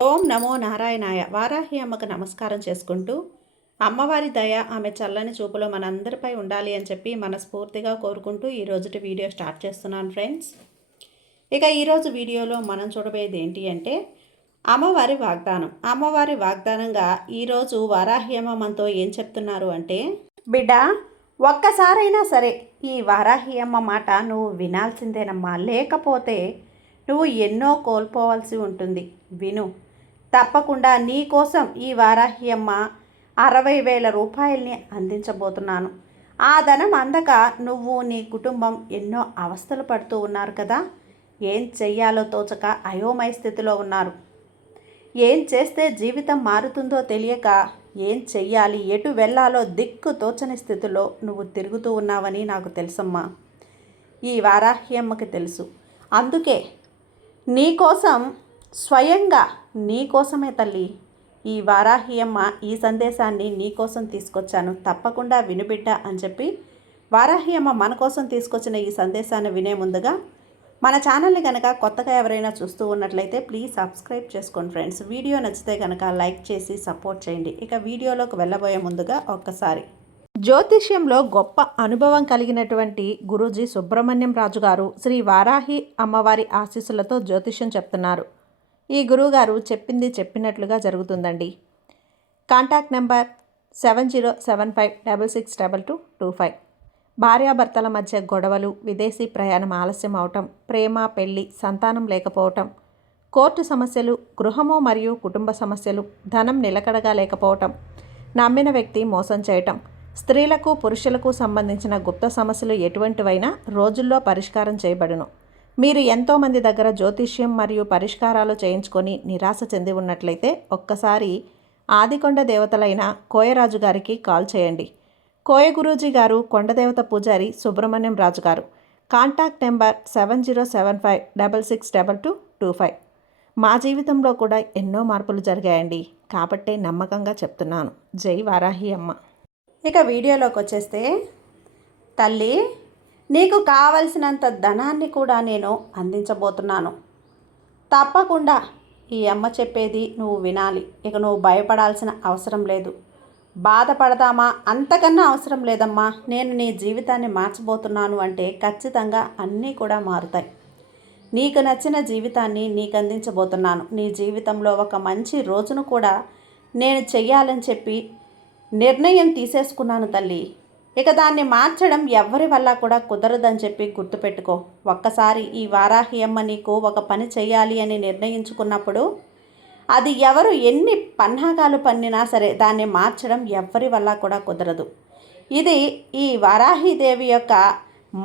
ఓం నమో నారాయణాయ. వారాహి అమ్మకు నమస్కారం చేసుకుంటూ, అమ్మవారి దయ ఆమె చల్లని చూపులో మనందరిపై ఉండాలి అని చెప్పి మనస్ఫూర్తిగా కోరుకుంటూ ఈరోజుటి వీడియో స్టార్ట్ చేస్తున్నాను ఫ్రెండ్స్. ఇక ఈరోజు వీడియోలో మనం చూడబోయేది ఏంటి అంటే అమ్మవారి వాగ్దానం. అమ్మవారి వాగ్దానంగా ఈరోజు వారాహి అమ్మ మనతో ఏం చెప్తున్నారు అంటే, బిడ్డ ఒక్కసారైనా సరే ఈ వారాహి అమ్మ మాట నువ్వు వినాల్సిందేనమ్మా, లేకపోతే నువ్వు ఎన్నో కోల్పోవాల్సి ఉంటుంది. విను. తప్పకుండా నీ కోసం ఈ వారాహి అమ్మ 60,000 రూపాయలని అందించబోతున్నాను. ఆ ధనం అందక నువ్వు నీ కుటుంబం ఎన్నో అవస్థలు పడుతూ ఉన్నారు కదా. ఏం చెయ్యాలో తోచక అయోమయ స్థితిలో ఉన్నారు. ఏం చేస్తే జీవితం మారుతుందో తెలియక ఏం చెయ్యాలి, ఎటు వెళ్ళాలో దిక్కు తోచని స్థితిలో నువ్వు తిరుగుతూ ఉన్నావని నాకు తెలుసమ్మా. ఈ వారాహి అమ్మకి తెలుసు. అందుకే నీకోసం స్వయంగా నీకోసమే తల్లి ఈ వారాహి అమ్మ ఈ సందేశాన్ని నీకోసం తీసుకొచ్చాను, తప్పకుండా వినుబిడ్డ అని చెప్పి వారాహి అమ్మ మన కోసం తీసుకొచ్చిన ఈ సందేశాన్ని వినే ముందుగా మన ఛానల్ని కనుక కొత్తగా ఎవరైనా చూస్తూ ఉన్నట్లయితే ప్లీజ్ సబ్స్క్రైబ్ చేసుకోండి ఫ్రెండ్స్. వీడియో నచ్చితే కనుక లైక్ చేసి సపోర్ట్ చేయండి. ఇక వీడియోలోకి వెళ్ళబోయే ముందుగా ఒక్కసారి జ్యోతిష్యంలో గొప్ప అనుభవం కలిగినటువంటి గురూజీ సుబ్రహ్మణ్యం రాజు గారు శ్రీ వారాహి అమ్మవారి ఆశీస్సులతో జ్యోతిష్యం చెప్తున్నారు. ఈ గురువుగారు చెప్పింది చెప్పినట్లుగా జరుగుతుందండి. Contact number 7075662225. భార్యాభర్తల మధ్య గొడవలు, విదేశీ ప్రయాణం ఆలస్యం అవటం, ప్రేమ, పెళ్లి, సంతానం లేకపోవటం, కోర్టు సమస్యలు, గృహము మరియు కుటుంబ సమస్యలు, ధనం నిలకడగా లేకపోవటం, నమ్మిన వ్యక్తి మోసం చేయటం, స్త్రీలకు పురుషులకు సంబంధించిన గుప్త సమస్యలు ఎటువంటివైనా రోజుల్లో పరిష్కారం చేయబడును. మీరు ఎంతోమంది దగ్గర జ్యోతిష్యం మరియు పరిష్కారాలు చేయించుకొని నిరాశ చెంది ఉన్నట్లయితే ఒక్కసారి ఆదికొండ దేవతలైన కోయరాజు గారికి కాల్ చేయండి. కోయ గురూజీ గారు కొండదేవత పూజారి సుబ్రహ్మణ్యం రాజు గారు. Contact number 7075662225. మా జీవితంలో కూడా ఎన్నో మార్పులు జరిగాయండి, కాబట్టే నమ్మకంగా చెప్తున్నాను. జై వారాహి అమ్మ. ఇక వీడియోలోకి వచ్చేస్తే, తల్లి నీకు కావలసినంత ధనాన్ని కూడా నేను అందించబోతున్నాను. తప్పకుండా ఈ అమ్మ చెప్పేది నువ్వు వినాలి. ఇక నువ్వు భయపడాల్సిన అవసరం లేదు, బాధపడదామా అంతకన్నా అవసరం లేదమ్మా. నేను నీ జీవితాన్ని మార్చబోతున్నాను అంటే ఖచ్చితంగా అన్నీ కూడా మారుతాయి. నీకు నచ్చిన జీవితాన్ని నీకు అందించబోతున్నాను. నీ జీవితంలో ఒక మంచి రోజును కూడా నేను చెయ్యాలని చెప్పి నిర్ణయం తీసేసుకున్నాను తల్లి. ఇక దాన్ని మార్చడం ఎవ్వరి వల్ల కూడా కుదరదని చెప్పి గుర్తుపెట్టుకో. ఒక్కసారి ఈ వారాహి అమ్మ నీకు ఒక పని చేయాలి అని నిర్ణయించుకున్నప్పుడు అది ఎవరు ఎన్ని పన్నాగాలు పన్నినా సరే దాన్ని మార్చడం ఎవ్వరి వల్ల కూడా కుదరదు. ఇది ఈ వారాహిదేవి యొక్క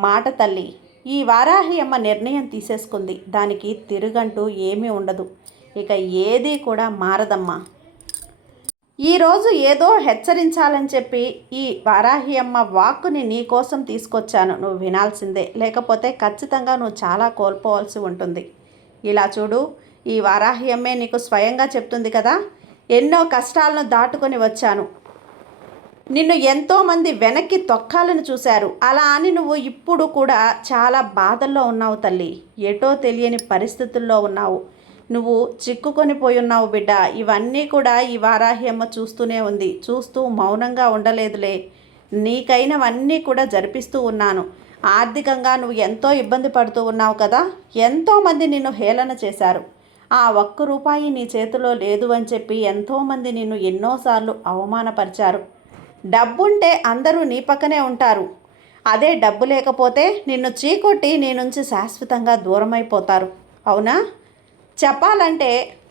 మాట తల్లి. ఈ వారాహి అమ్మ నిర్ణయం తీసేసుకుంది, దానికి తిరుగంటూ ఏమీ ఉండదు. ఇక ఏది కూడా మారదమ్మా. ఈరోజు ఏదో హెచ్చరించాలని చెప్పి ఈ వారాహి అమ్మ వాక్కుని నీ కోసం తీసుకొచ్చాను. నువ్వు వినాల్సిందే, లేకపోతే ఖచ్చితంగా నువ్వు చాలా కోల్పోవాల్సి ఉంటుంది. ఇలా చూడు, ఈ వారాహి అమ్మే నీకు స్వయంగా చెప్తుంది కదా, ఎన్నో కష్టాలను దాటుకొని వచ్చాను. నిన్ను ఎంతోమంది వెనక్కి తొక్కాలని చూశారు. అలా అని నువ్వు ఇప్పుడు కూడా చాలా బాధల్లో ఉన్నావు తల్లి. ఎటో తెలియని పరిస్థితుల్లో ఉన్నావు. నువ్వు చిక్కుకొని పోయి ఉన్నావు బిడ్డ. ఇవన్నీ కూడా ఈ వారాహి అమ్మ చూస్తూనే ఉంది. చూస్తూ మౌనంగా ఉండలేదులే. నీకైనవన్నీ కూడా జరిపిస్తూ ఉన్నాను. ఆర్థికంగా నువ్వు ఎంతో ఇబ్బంది పడుతూ ఉన్నావు కదా. ఎంతోమంది నిన్ను హేళన చేశారు. ఆ ₹1 నీ చేతిలో లేదు అని చెప్పి ఎంతోమంది నిన్ను ఎన్నోసార్లు అవమానపరిచారు. డబ్బుంటే అందరూ నీ పక్కనే ఉంటారు. అదే డబ్బు లేకపోతే నిన్ను చీకొట్టి నీ నుంచి శాశ్వతంగా దూరమైపోతారు. అవునా? చెప్పాలంటే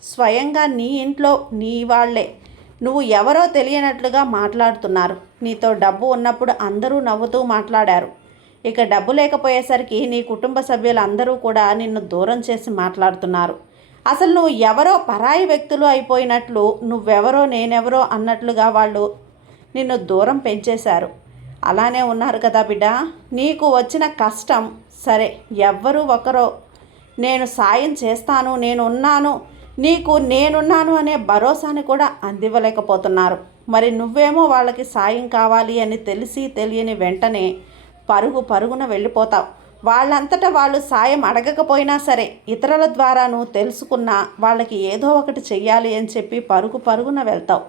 స్వయంగా నీ ఇంట్లో నీ వాళ్ళే నువ్వు ఎవరో తెలియనట్లుగా మాట్లాడుతున్నారు. నీతో డబ్బు ఉన్నప్పుడు అందరూ నవ్వుతూ మాట్లాడారు. ఇక డబ్బు లేకపోయేసరికి నీ కుటుంబ సభ్యులందరూ కూడా నిన్ను దూరం చేసి మాట్లాడుతున్నారు. అసలు నువ్వు ఎవరో పరాయి వ్యక్తులు అయిపోయినట్లు, నువ్వెవరో నేనెవరో అన్నట్లుగా వాళ్ళు నిన్ను దూరం పెంచేశారు. అలానే ఉన్నారు కదా బిడ్డ. నీకు వచ్చిన కష్టం సరే, ఎవ్వరూ ఒకరో నేను సాయం చేస్తాను, నేనున్నాను, నీకు నేనున్నాను అనే భరోసాని కూడా అందివ్వలేకపోతున్నారు. మరి నువ్వేమో వాళ్ళకి సాయం కావాలి అని తెలిసి తెలియని వెంటనే పరుగున వెళ్ళిపోతావు. వాళ్ళంతటా వాళ్ళు సాయం అడగకపోయినా సరే ఇతరుల ద్వారాను తెలుసుకున్నా వాళ్ళకి ఏదో ఒకటి చెయ్యాలి అని చెప్పి పరుగు పరుగున వెళ్తావు.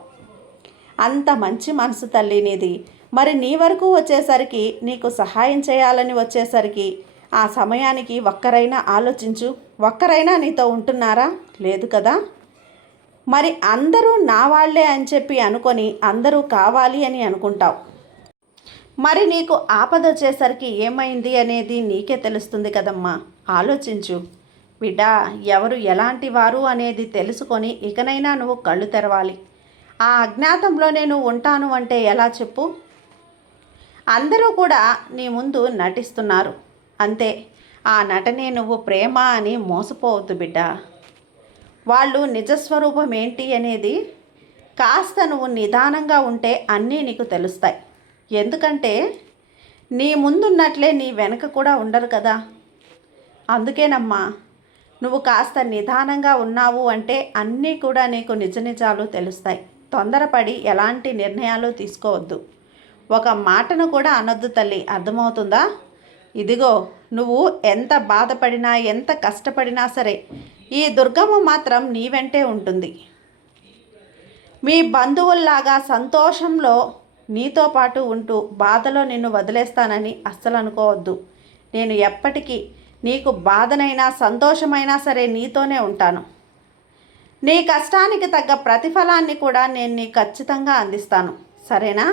అంత మంచి మనసు తల్లి నీది. మరి నీ వరకు వచ్చేసరికి, నీకు సహాయం చేయాలని వచ్చేసరికి ఆ సమయానికి ఒక్కరైనా ఆలోచించు. ఒక్కరైనా నీతో ఉంటున్నారా? లేదు కదా. మరి అందరూ నా వాళ్ళే అని చెప్పి అనుకొని అందరూ కావాలి అని అనుకుంటావు. మరి నీకు ఆపద వచ్చేసరికి ఏమైంది అనేది నీకే తెలుస్తుంది కదమ్మా. ఆలోచించు బిడ్డా. ఎవరు ఎలాంటి వారు అనేది తెలుసుకొని ఇకనైనా నువ్వు కళ్ళు తెరవాలి. ఆ అజ్ఞాతంలోనే నువ్వు ఉంటాను అంటే ఎలా చెప్పు? అందరూ కూడా నీ ముందు నటిస్తున్నారు అంతే. ఆ నటనే నువ్వు ప్రేమ అని మోసపోవద్దు బిడ్డ. వాళ్ళు నిజస్వరూపం ఏంటి అనేది కాస్త నువ్వు నిదానంగా ఉంటే అన్నీ నీకు తెలుస్తాయి. ఎందుకంటే నీ ముందున్నట్లే నీ వెనక కూడా ఉండరు కదా. అందుకేనమ్మా, నువ్వు కాస్త నిదానంగా ఉన్నావు అంటే అన్నీ కూడా నీకు నిజ నిజాలు తెలుస్తాయి. తొందరపడి ఎలాంటి నిర్ణయాలు తీసుకోవద్దు. ఒక మాటను కూడా అనొద్దు తల్లి, అర్థమవుతుందా? ఇదిగో, నువ్వు ఎంత బాధపడినా ఎంత కష్టపడినా సరే ఈ దుర్గమ్మ మాత్రం నీ వెంటే ఉంటుంది. మీ బంధువుల్లాగా సంతోషంలో నీతో పాటు ఉంటూ బాధలో నిన్ను వదిలేస్తానని అస్సలు అనుకోవద్దు. నేను ఎప్పటికీ నీకు బాధనైనా సంతోషమైనా సరే నీతోనే ఉంటాను. నీ కష్టానికి తగ్గ ప్రతిఫలాన్ని కూడా నేను నీకు ఖచ్చితంగా అందిస్తాను. సరేనా?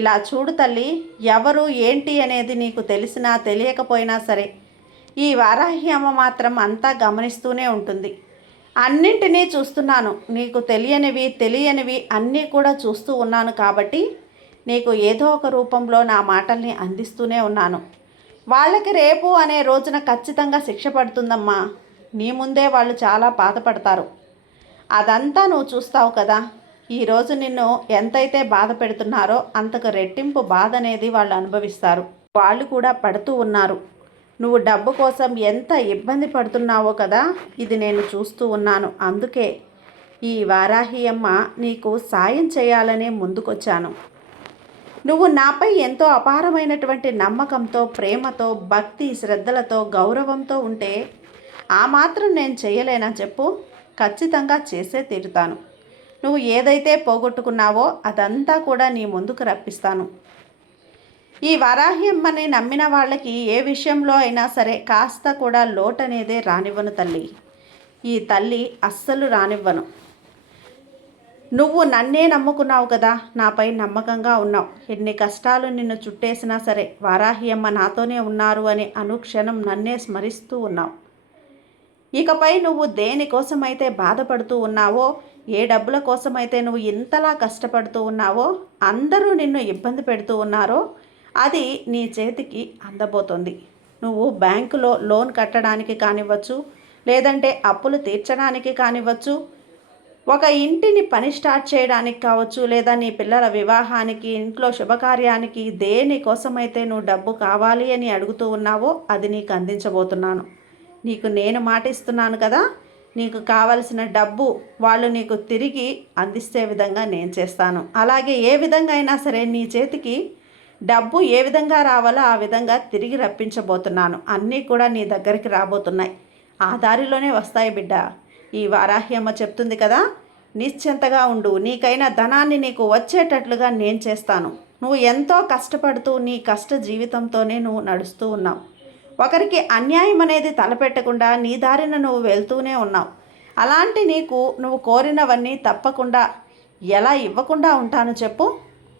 ఇలా చూడు తల్లి, ఎవరు ఏంటి అనేది నీకు తెలిసినా తెలియకపోయినా సరే ఈ వారాహి అమ్మ మాత్రం అంతా గమనిస్తూనే ఉంటుంది. అన్నింటినీ చూస్తున్నాను. నీకు తెలియనివి అన్నీ కూడా చూస్తూ ఉన్నాను కాబట్టి నీకు ఏదో ఒక రూపంలో నా మాటల్ని అందిస్తూనే ఉన్నాను. వాళ్ళకి రేపు అనే రోజున ఖచ్చితంగా శిక్ష పడుతుందమ్మా. నీ ముందే వాళ్ళు చాలా బాధపడతారు. అదంతా నువ్వు చూస్తావు కదా. ఈరోజు నిన్ను ఎంతైతే బాధ పెడుతున్నారో అంతకు రెట్టింపు బాధ అనేది వాళ్ళు అనుభవిస్తారు. వాళ్ళు కూడా పడుతూ ఉన్నారు. నువ్వు డబ్బు కోసం ఎంత ఇబ్బంది పడుతున్నావో కదా, ఇది నేను చూస్తూ ఉన్నాను. అందుకే ఈ వారాహి అమ్మ నీకు సాయం చేయాలనే ముందుకొచ్చాను. నువ్వు నాపై ఎంతో అపారమైనటువంటి నమ్మకంతో, ప్రేమతో, భక్తి శ్రద్ధలతో, గౌరవంతో ఉంటే ఆ మాత్రం నేను చేయలేనా చెప్పు? ఖచ్చితంగా చేసే తీరుతాను. నువ్వు ఏదైతే పోగొట్టుకున్నావో అదంతా కూడా నీ ముందుకు రప్పిస్తాను. ఈ వారాహి అమ్మని నమ్మిన వాళ్ళకి ఏ విషయంలో అయినా సరే కాస్త కూడా లోటు అనేదే రానివ్వను తల్లి. ఈ తల్లి అస్సలు రానివ్వను. నువ్వు నన్నే నమ్ముకున్నావు కదా, నాపై నమ్మకంగా ఉన్నావు. ఎన్ని కష్టాలు నిన్ను చుట్టేసినా సరే వారాహి అమ్మ నాతోనే ఉన్నారు అని అనుక్షణం నన్నే స్మరిస్తూ ఉన్నావు. ఇకపై నువ్వు దేనికోసమైతే బాధపడుతూ ఉన్నావో, ఏ డబ్బుల కోసమైతే నువ్వు ఇంతలా కష్టపడుతూ ఉన్నావో, అందరూ నిన్ను ఇబ్బంది పెడుతూ ఉన్నారో అది నీ చేతికి అందబోతుంది. నువ్వు బ్యాంకులో లోన్ కట్టడానికి కానివ్వచ్చు, లేదంటే అప్పులు తీర్చడానికి కానివ్వచ్చు, ఒక ఇంటిని పని స్టార్ట్ చేయడానికి కావచ్చు, లేదా నీ పిల్లల వివాహానికి, ఇంట్లో శుభకార్యానికి, దేనికోసమైతే నువ్వు డబ్బు కావాలి అని అడుగుతూ ఉన్నావో అది నీకు అందించబోతున్నాను. నీకు నేను మాట ఇస్తున్నాను కదా, నీకు కావలసిన డబ్బు వాళ్ళు నీకు తిరిగి అందిస్తే విధంగా నేను చేస్తాను. అలాగే ఏ విధంగా అయినా సరే నీ చేతికి డబ్బు ఏ విధంగా రావాలో ఆ విధంగా తిరిగి రప్పించబోతున్నాను. అన్నీ కూడా నీ దగ్గరికి రాబోతున్నాయి. ఆ దారిలోనే వస్తాయి బిడ్డ. ఈ వారాహి అమ్మ చెప్తుంది కదా, నిశ్చింతగా ఉండు. నీకైనా ధనాన్ని నీకు వచ్చేటట్లుగా నేను చేస్తాను. నువ్వు ఎంతో కష్టపడుతూ నీ కష్ట జీవితంతోనే నువ్వు నడుస్తూ ఉన్నావు. ఒకరికి అన్యాయం అనేది తలపెట్టకుండా నీ దారిన నువ్వు వెళ్తూనే ఉన్నావు. అలాంటి నీకు నువ్వు కోరినవన్నీ తప్పకుండా ఎలా ఇవ్వకుండా ఉంటాను చెప్పు?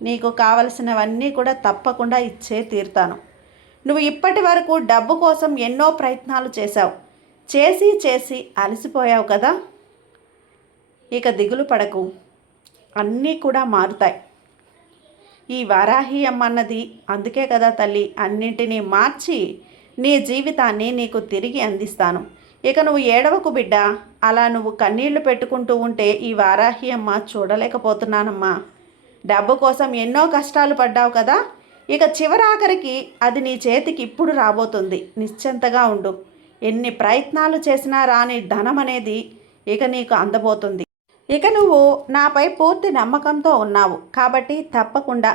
నీకు కావలసినవన్నీ కూడా తప్పకుండా ఇచ్చే తీరుతాను. నువ్వు ఇప్పటి వరకు డబ్బు కోసం ఎన్నో ప్రయత్నాలు చేశావు. చేసి అలసిపోయావు కదా. ఇక దిగులు పడకు, అన్నీ కూడా మారుతాయి. ఈ వారాహి అమ్మ అన్నది అందుకే కదా తల్లి, అన్నింటినీ మార్చి నీ జీవితాన్ని నీకు తిరిగి అందిస్తాను. ఇక నువ్వు ఏడవకు బిడ్డ. అలా నువ్వు కన్నీళ్లు పెట్టుకుంటూ ఉంటే ఈ వారాహి అమ్మ చూడలేకపోతున్నానమ్మా. డబ్బు కోసం ఎన్నో కష్టాలు పడ్డావు కదా, ఇక చివరాఖరికి అది నీ చేతికి ఇప్పుడు రాబోతుంది. నిశ్చింతగా ఉండు. ఎన్ని ప్రయత్నాలు చేసినా రాని ధనం అనేది ఇక నీకు అందబోతుంది. ఇక నువ్వు నాపై పూర్తి నమ్మకంతో ఉన్నావు కాబట్టి తప్పకుండా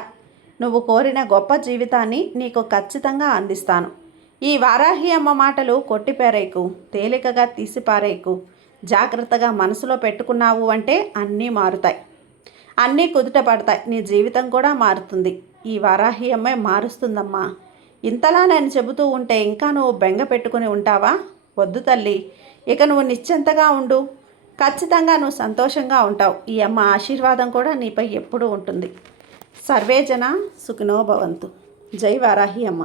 నువ్వు కోరిన గొప్ప జీవితాన్ని నీకు ఖచ్చితంగా అందిస్తాను. ఈ వారాహి అమ్మ మాటలు కొట్టిపారేయకు, తేలికగా తీసిపారేయకు. జాగ్రత్తగా మనసులో పెట్టుకున్నావు అంటే అన్నీ మారుతాయి, అన్నీ కుదుట పడతాయి. నీ జీవితం కూడా మారుతుంది. ఈ వారాహి అమ్మే మారుస్తుందమ్మా. ఇంతలా నేను చెబుతూ ఉంటే ఇంకా నువ్వు బెంగ పెట్టుకుని ఉంటావా? వద్దు తల్లి, ఇక నువ్వు నిశ్చింతగా ఉండు. ఖచ్చితంగా నువ్వు సంతోషంగా ఉంటావు. ఈ అమ్మ ఆశీర్వాదం కూడా నీపై ఎప్పుడూ ఉంటుంది. సర్వేజన సుఖినో భవంతు. జై వారాహి అమ్మ.